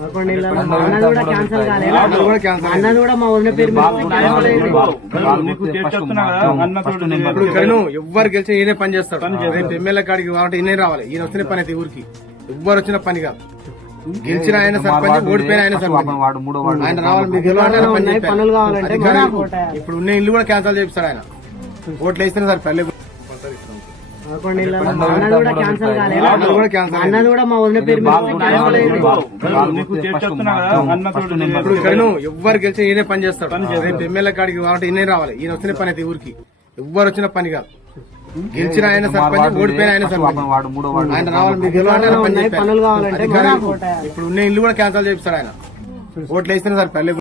అన్నది కూడా క్యాన్సల్ కాలేదు. అన్నది కూడా మా వదిన పేరు ఎవ్వరు గెలిచి ఈయనే పని చేస్తాడు. రేపు ఎమ్మెల్యే కాడికి కావాలంటే ఈయనే రావాలి. ఈయన వస్తేనే పని అయితే ఊరికి ఎవ్వరు వచ్చిన పని కాదు. గెలిచిన ఆయన సర్పంచ్, ఓడిపోయిన ఆయన సర్పంచ్. ఆయన రావాలి, మీకు గెలవాలంటే పని చెప్పారు. పనులు కావాలంటే ఇప్పుడు ఉన్న ఇల్లు కూడా క్యాన్సల్ చేపిస్తాడు ఆయన. ఓట్లు వేస్తేనే సార్ పల్లె అన్నది కూడా క్యాన్సల్ కాలేదు. అన్నది కూడా మా వదిన పేరు ఎవ్వరు గెలిచి ఈయనే పని చేస్తాడు. రేపు ఎమ్మెల్యే కాడికి కావాలంటే ఈయనే రావాలి. ఈయన వస్తేనే పని అయితే ఊరికి ఎవ్వరు వచ్చిన పని కాదు. గెలిచిన ఆయన సర్పంచ్, ఓడిపోయిన ఆయన సర్పంచ్. ఆయన రావాలి, మీకు గెలవాలంటే పని చెప్పారు. పనులు కావాలంటే ఇప్పుడు ఉన్న ఇల్లు కూడా క్యాన్సల్ చేపిస్తాడు ఆయన. ఓట్లు వేస్తేనే సార్ పల్లె